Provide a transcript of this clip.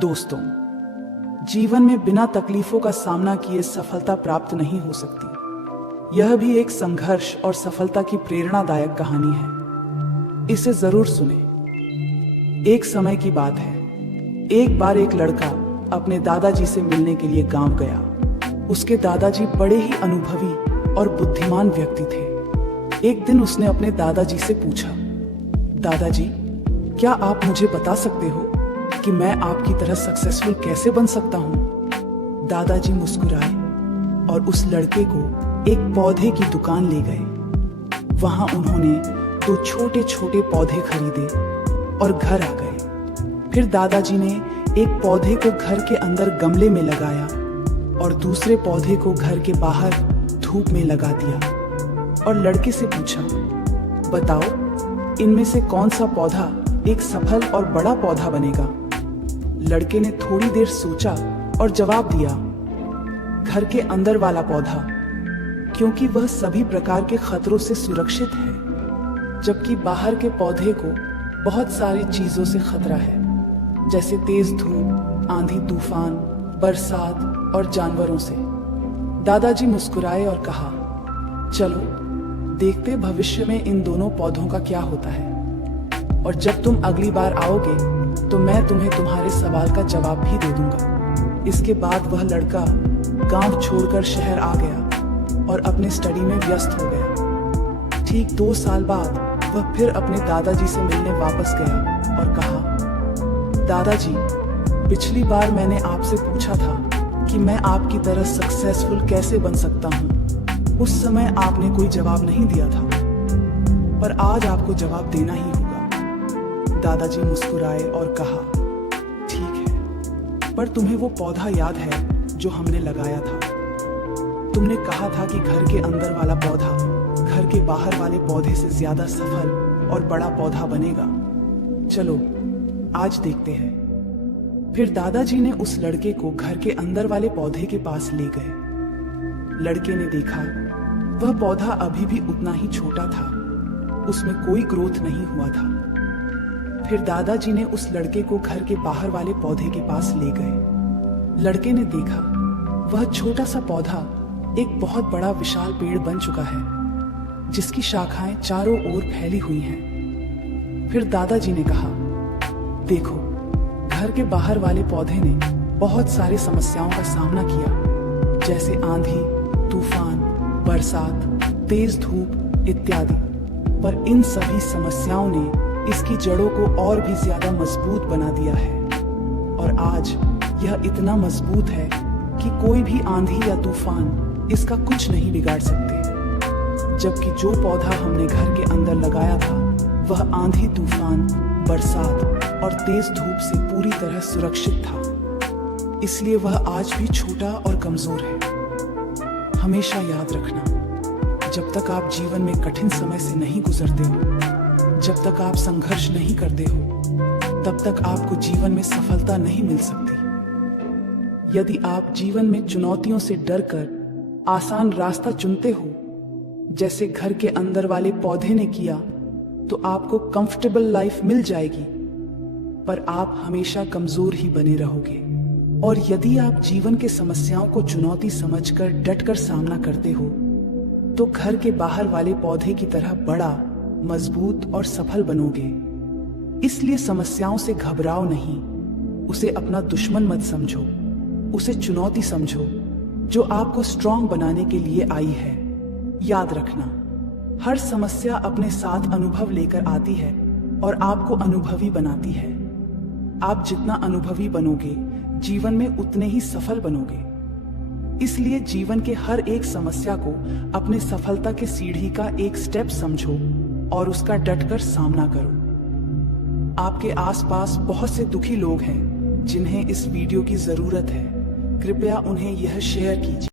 दोस्तों, जीवन में बिना तकलीफों का सामना किए सफलता प्राप्त नहीं हो सकती। यह भी एक संघर्ष और सफलता की प्रेरणादायक कहानी है। इसे जरूर सुने। एक समय की बात है। एक बार एक लड़का अपने दादाजी से मिलने के लिए गांव गया। उसके दादाजी बड़े ही अनुभवी और बुद्धिमान व्यक्ति थे। एक दिन उसने अपने दादाजी से पूछा, दादाजी, क्या आप मुझे बता सकते हो कि मैं आपकी तरह सक्सेसफुल कैसे बन सकता हूँ? दादाजी मुस्कुराए और उस लड़के को एक पौधे की दुकान ले गए। वहां उन्होंने 2 छोटे छोटे पौधे खरीदे और घर आ गए। फिर दादाजी ने एक पौधे को घर के अंदर गमले में लगाया और दूसरे पौधे को घर के बाहर धूप में लगा दिया और लड़के से पूछा, बताओ, इनमें से कौन सा पौधा एक सफल और बड़ा पौधा बनेगा? लड़के ने थोड़ी देर सोचा और जवाब दिया, घर के अंदर वाला पौधा, क्योंकि वह सभी प्रकार के खतरों से सुरक्षित है, जबकि बाहर के पौधे को बहुत सारी चीजों से खतरा है, जैसे तेज धूप, आंधी तूफान, बरसात और जानवरों से। दादाजी मुस्कुराए और कहा, चलो देखते भविष्य में इन दोनों पौधों का क्या होता है, और जब तुम अगली बार आओगे तो मैं तुम्हें तुम्हारे सवाल का जवाब भी दे दूंगा। इसके बाद वह लड़का गांव छोड़कर शहर आ गया और अपने स्टडी में व्यस्त हो गया। ठीक 2 साल बाद वह फिर अपने दादाजी से मिलने वापस गया और कहा, दादाजी, पिछली बार मैंने आपसे पूछा था कि मैं आपकी तरह सक्सेसफुल कैसे बन सकता हूँ। उस समय आपने कोई जवाब नहीं दिया था, पर आज आपको जवाब देना ही होगा। दादाजी मुस्कुराए और कहा, ठीक है, पर तुम्हें वो पौधा याद है जो हमने लगाया था? तुमने कहा था कि घर के अंदर वाला पौधा घर के बाहर वाले पौधे से ज्यादा सफल और बड़ा पौधा बनेगा। चलो आज देखते हैं। फिर दादाजी ने उस लड़के को घर के अंदर वाले पौधे के पास ले गए। लड़के ने देखा वह पौधा अभी भी उतना ही छोटा था, उसमें कोई ग्रोथ नहीं हुआ था। फिर दादाजी ने उस लड़के को घर के बाहर वाले पौधे के पास ले गए। लड़के ने देखा वह छोटा सा पौधा एक बहुत बड़ा विशाल पेड़ बन चुका है, जिसकी शाखाएं चारों ओर फैली हुई हैं। फिर दादाजी ने कहा, देखो, घर के बाहर वाले पौधे ने बहुत सारी समस्याओं का सामना किया, जैसे आंधी, तूफान, बरसात, तेज धूप इत्यादि, पर इन सभी समस्याओं ने इसकी जड़ों को और भी ज्यादा मजबूत बना दिया है, और आज यह इतना मजबूत है कि कोई भी आंधी या तूफान इसका कुछ नहीं बिगाड़ सकते। जबकि जो पौधा हमने घर के अंदर लगाया था वह आंधी तूफान, बरसात और तेज धूप से पूरी तरह सुरक्षित था, इसलिए वह आज भी छोटा और कमजोर है। हमेशा याद रखना, जब तक आप जीवन में कठिन समय से नहीं गुजरते हो, जब तक आप संघर्ष नहीं करते हो, तब तक आपको जीवन में सफलता नहीं मिल सकती। यदि आप जीवन में चुनौतियों से डरकर आसान रास्ता चुनते हो, जैसे घर के अंदर वाले पौधे ने किया, तो आपको कंफर्टेबल लाइफ मिल जाएगी, पर आप हमेशा कमजोर ही बने रहोगे। और यदि आप जीवन के समस्याओं को चुनौती समझकर डटकर सामना करते हो, तो घर के बाहर वाले पौधे की तरह बड़ा, मजबूत और सफल बनोगे। इसलिए समस्याओं से घबराओ नहीं, उसे अपना दुश्मन मत समझो, उसे चुनौती समझो जो आपको स्ट्रांग बनाने के लिए आई है। याद रखना, हर समस्या अपने साथ अनुभव लेकर आती है और आपको अनुभवी बनाती है। आप जितना अनुभवी बनोगे, जीवन में उतने ही सफल बनोगे। इसलिए जीवन के हर एक समस्या को अपने सफलता के सीढ़ी का एक स्टेप समझो और उसका डटकर सामना करो। आपके आसपास बहुत से दुखी लोग हैं जिन्हें इस वीडियो की जरूरत है। कृपया उन्हें यह शेयर कीजिए।